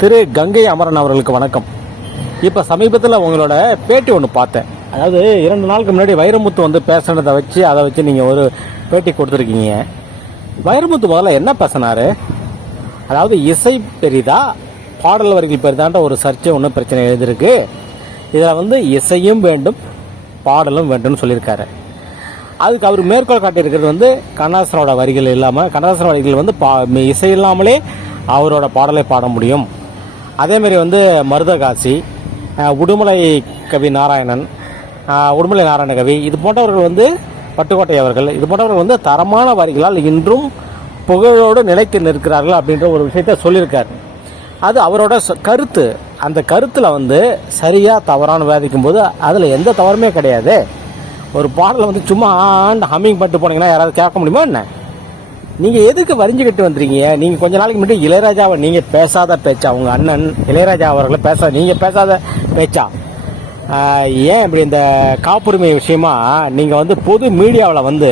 திரு கங்கை அமரன் அவர்களுக்கு வணக்கம். இப்போ சமீபத்தில் உங்களோட பேட்டி ஒன்று பார்த்தேன். அதாவது இரண்டு நாளுக்கு முன்னாடி வைரமுத்து வந்து பேசினதை வச்சு அதை வச்சு நீங்கள் ஒரு பேட்டி கொடுத்துருக்கீங்க. வைரமுத்து முதல்ல என்ன பேசினார்? அதாவது இசை பெரிதா பாடல் வரிகள் பெரிதான்ற ஒரு சர்ச்சை ஒன்றும் பிரச்சனை எழுதியிருக்கு இதில் வந்து இசையும் வேண்டும் பாடலும் வேண்டும்னு சொல்லியிருக்காரு. அதுக்கு அவர் மேற்கோள் காட்டியிருக்கிறது வந்து கண்ணாசரோட வரிகள் இல்லாமல் கண்ணாசரோட வரிகள் வந்து பா இசை இல்லாமலே அவரோட பாடலை பாட முடியும். அதேமாரி வந்து மருதகாசி உடுமலை கவி நாராயணன் உடுமலை நாராயண கவி. இது போன்றவர்கள் வந்து பட்டுக்கோட்டை அவர்கள். இது போன்றவர்கள் வந்து தரமான வரிகளால் இன்றும் புகழோடு நிலைத்து நிற்கிறார்கள் அப்படின்ற ஒரு விஷயத்த சொல்லியிருக்காரு. அது அவரோட கருத்து. அந்த கருத்தில் வந்து சரியாக தவறான விவாதிக்கும் போது அதில் எந்த தவறுமே கிடையாது. ஒரு பாடலை வந்து சும்மா ஆண்டு ஹம்மிங் பண்ணிட்டு போனீங்கன்னா யாராவது கேட்க முடியுமா என்ன? நீங்கள் எதுக்கு வரிஞ்சுக்கிட்டு வந்துறீங்க நீங்கள் கொஞ்ச நாளைக்கு முன்னாடி இளையராஜாவை நீங்கள் பேசாத பேச்சா? உங்கள் அண்ணன் இளையராஜா அவர்களை பேச நீங்கள் பேசாத பேச்சா? ஏன் இப்படி இந்த காப்புரிமை விஷயமா நீங்கள் வந்து பொது மீடியாவில் வந்து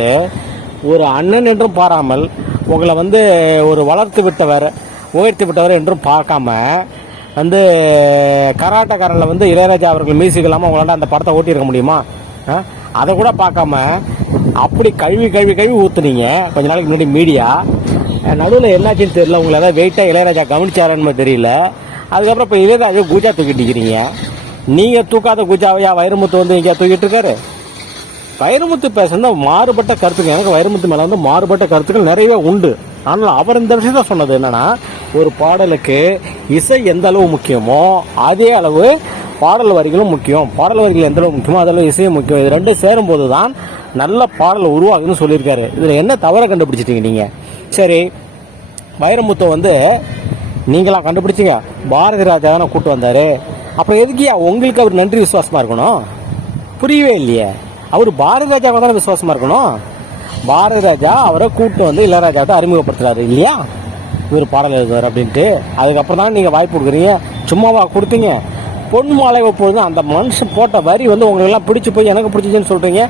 ஒரு அண்ணன் என்றும் பாராமல் உங்களை வந்து ஒரு வளர்த்து விட்டவர் உயர்த்தி விட்டவர் என்றும் பார்க்காம வந்து கராட்டக்காரனில் வந்து இளையராஜா அவர்கள் மியூசிக் இல்லாமல் உங்களால் அந்த படத்தை ஓட்டியிருக்க முடியுமா? ஆ? அதை கூட பார்க்காம அப்படி கழுவி கழுவி கழுவி ஊற்றுனீங்க கொஞ்ச நாளைக்கு முன்னாடி மீடியா நடுவில் என்னாச்சுன்னு தெரியல. உங்களை ஏதாவது வெயிட்டாக இளையராஜா கவனிச்சாருன்னு தெரியல. அதுக்கப்புறம் இப்போ இளையராஜா கூஜா தூக்கிட்டு இருக்கிறீங்க நீங்கள் தூக்காத கூஜாவையா வைரமுத்து வந்து இங்கே தூக்கிட்டு இருக்காரு? வைரமுத்து பேசுனா மாறுபட்ட கருத்துக்கள். எனக்கு வைரமுத்து மேலே வந்து மாறுபட்ட கருத்துக்கள் நிறையவே உண்டு. ஆனால் அவர் இந்த விஷயத்த சொன்னது என்னன்னா ஒரு பாடலுக்கு இசை எந்த அளவு முக்கியமோ அதே அளவு பாடல் வரிகளும் முக்கியம். பாடல் வரிகள் எந்த அளவு முக்கியமோ அதெல்லாம் இசையும் முக்கியம். இது ரெண்டும் சேரும்போது தான் நல்ல பாடல் உருவாகுதுன்னு சொல்லியிருக்காரு. இதில் என்ன தவறை கண்டுபிடிச்சிட்டீங்க நீங்கள் சரி வைரமுத்து வந்து நீங்களா கண்டுபிடிச்சிங்க. பாரதி ராஜா தானே கூட்டு வந்தார். அப்புறம் எதுக்கியா உங்களுக்கு அவர் நன்றி விசுவாசமாக இருக்கணும்? புரியவே இல்லையே. அவர் பாரதி ராஜாவை தானே விசுவாசமாக இருக்கணும்? பாரதி ராஜா அவரை கூட்டு வந்து இளையராஜாவை அறிமுகப்படுத்துறாரு இல்லையா? இவர் பாடல் எழுதுவார் அப்படின்ட்டு. அதுக்கப்புறம் தான் நீங்கள் வாய்ப்பு கொடுக்குறீங்க. சும்மாவா கொடுத்தீங்க. பொன் மாலை பொழுது அந்த மனுஷன் போட்ட வரி வந்து உங்களுக்கெல்லாம் பிடிச்சி போய் எனக்கு பிடிச்சிச்சின்னு சொல்கிறீங்க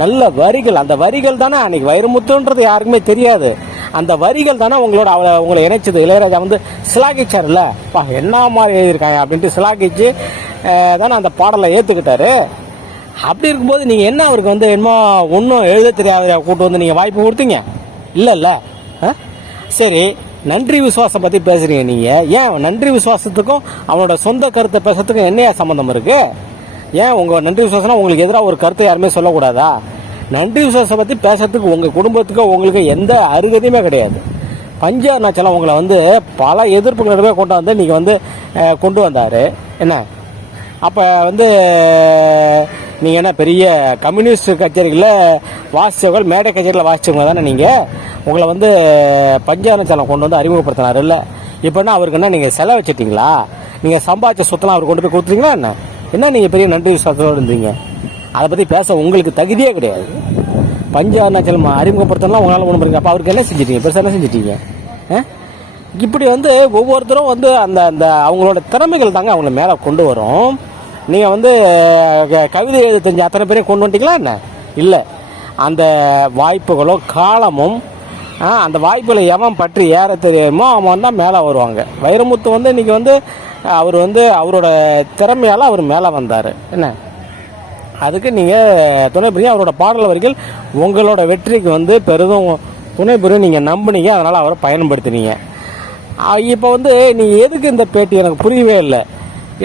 நல்ல வரிகள். அந்த வரிகள் தானே? அன்றைக்கி வைரமுத்துன்றது யாருக்குமே தெரியாது. அந்த வரிகள் தானே உங்களோட அவளை உங்களை இணைச்சது. இளையராஜா வந்து சிலாகிச்சார்ல பா என்ன மாதிரி எழுதியிருக்காங்க? அப்படின்ட்டு சிலாகிச்சு தானே அந்த பாடலை ஏற்றுக்கிட்டாரு அப்படி இருக்கும்போது நீங்கள் என்ன அவருக்கு வந்து என்னமோ ஒன்றும் எழுத தெரியாத கூட்டு வந்து நீங்கள் வாய்ப்பு கொடுத்தீங்க? இல்லைல்ல. சரி நன்றி விசுவாசம் பற்றி பேசுகிறீங்க நீங்கள் ஏன் நன்றி விசுவாசத்துக்கும் அவனோட சொந்த கருத்தை பேசுறதுக்கும் என்னையா சம்மந்தம் இருக்கு? ஏன் உங்கள் நன்றி விசுவாசம்னா உங்களுக்கு எதிராக ஒரு கருத்தை யாருமே சொல்லக்கூடாதா? நன்றி விசுவாசம் பற்றி பேசுறதுக்கு உங்கள் குடும்பத்துக்கோ உங்களுக்கு எந்த அருகதையுமே கிடையாது. பஞ்சா நாச்சலம் உங்களை வந்து பல எதிர்ப்புகளவே கொண்டு வந்து நீங்கள் வந்து கொண்டு வந்தார். என்ன? அப்போ வந்து நீங்கள் என்ன பெரிய கம்யூனிஸ்ட் கச்சேரிகளில் வாசித்தவர்கள் மேடை கச்சேரியில் வாசித்தவங்க தானே நீங்கள் உங்களை வந்து பஞ்சானச்சலம் கொண்டு வந்து அறிமுகப்படுத்தினார். இல்லை இப்போ என்ன அவருக்கு என்ன நீங்கள் செலவு வச்சுட்டிங்களா? நீங்கள் சம்பாதிச்ச சொத்தெல்லாம் அவர் கொண்டு போய் கொடுத்துட்டீங்களா என்ன? என்ன நீங்கள் பெரிய நன்றி விசுவாசத்தோடு இருந்தீங்க? அதை பற்றி பேச உங்களுக்கு தகுதியே கிடையாது. பஞ்ச அருணாச்சலம் அறிமுகப்படுத்தலாம் உங்களால் ஒன்று பண்ணுங்க அப்போ அவருக்கு என்ன செஞ்சிட்டீங்க? பெருசாக என்ன செஞ்சிட்டீங்க? ஆ? இப்படி வந்து ஒவ்வொருத்தரும் வந்து அந்த அந்த அவங்களோட திறமைகள் தாங்க அவங்கள மேலே கொண்டு வரும். நீங்கள் வந்து க- கவிதை எழுத தெரிஞ்ச அத்தனை பேரையும் கொண்டு வந்துட்டீங்களா என்ன? இல்லை. அந்த வாய்ப்புகளும் காலமும் அந்த வாய்ப்புகளை எவன் பற்றி ஏற தெரியுமோ அவன் தான் மேலே வருவாங்க. வைரமுத்து வந்து இன்னைக்கு வந்து அவர் வந்து அவரோட திறமையால் அவர் மேலே வந்தார். என்ன? அதுக்கு நீங்கள் துணை புரியும். அவரோட பாடல் வரிகள் உங்களோட வெற்றிக்கு வந்து பெரிதும் துணை புரியும். நீங்கள் நம்புனீங்க. அதனால் அவரை பயன்படுத்தினீங்க. இப்போ வந்து நீங்கள் எதுக்கு இந்த பேட்டி? எனக்கு புரியவே இல்லை.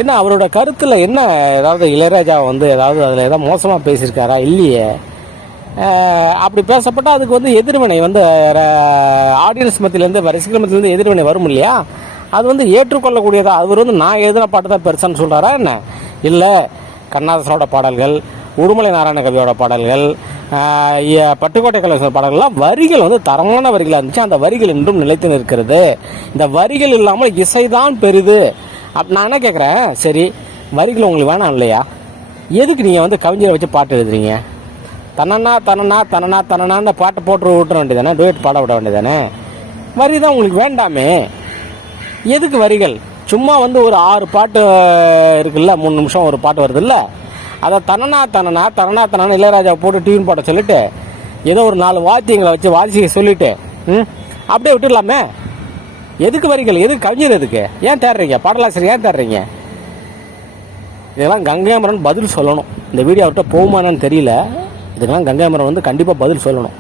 என்ன அவரோட கருத்தில் என்ன ஏதாவது இளையராஜா வந்து ஏதாவது அதில் ஏதாவது மோசமாக பேசியிருக்காரா? இல்லையே. அப்படி பேசப்பட்டால் அதுக்கு வந்து எதிர்வினை வந்து ஆடியன்ஸ் மத்தியிலேருந்து ரசிகர் மத்தியிலேருந்து எதிர்வினை வரும் இல்லையா? அது வந்து ஏற்றுக்கொள்ளக்கூடியதா? அவர் வந்து நான் எழுதின பாட்டு தான் பெருசான்னு சொல்கிறாரா என்ன? இல்லை கண்ணாதசரோட பாடல்கள் உடுமலை நாராயண கவியோட பாடல்கள் பட்டுக்கோட்டை கலைஞர் பாடல்கள்லாம் வரிகள் வந்து தரமான வரிகளாக இருந்துச்சு. அந்த வரிகள் இன்றும் நிலைத்து நிற்கிறது. இந்த வரிகள் இல்லாமல் இசைதான் பெரிது. அப் நான் என்ன கேட்குறேன் சரி வரிகள் உங்களுக்கு வேணாம் இல்லையா? எதுக்கு நீங்கள் வந்து கவிஞரை வச்சு பாட்டு எழுதுறீங்க? தனனா தனனா தனனா தனனான்னு பாட்டை போட்டு விட்டுற வேண்டியதானே? டுவேட் பாட விட வேண்டியதானே? வரி தான் உங்களுக்கு வேண்டாமே. எதுக்கு வரிகள்? சும்மா வந்து ஒரு ஆறு பாட்டு இருக்குல்ல மூணு நிமிஷம் ஒரு பாட்டு வருதுல்ல? அதை தனனா தனனா தனனா தனனா இளையராஜா போட்டு டியூன் போட சொல்லிட்டு ஏதோ ஒரு நாலு வாத்தியங்களை வச்சு வாசிக்க சொல்லிட்டு ம் அப்படியே விட்டுடலாமே? எதுக்கு வரிகள்? எதுக்கு கவிஞர் எதுக்கு? ஏன் தேடுறீங்க? பாடலாசிரியர் ஏன் தேடுறீங்க? இதெல்லாம் கங்கைமரன் பதில் சொல்லணும். இந்த வீடியோ அவர்கிட்ட போகுமான்னு தெரியல. இதுக்கெல்லாம் கங்கை மரம் வந்து கண்டிப்பாக பதில் சொல்லணும்.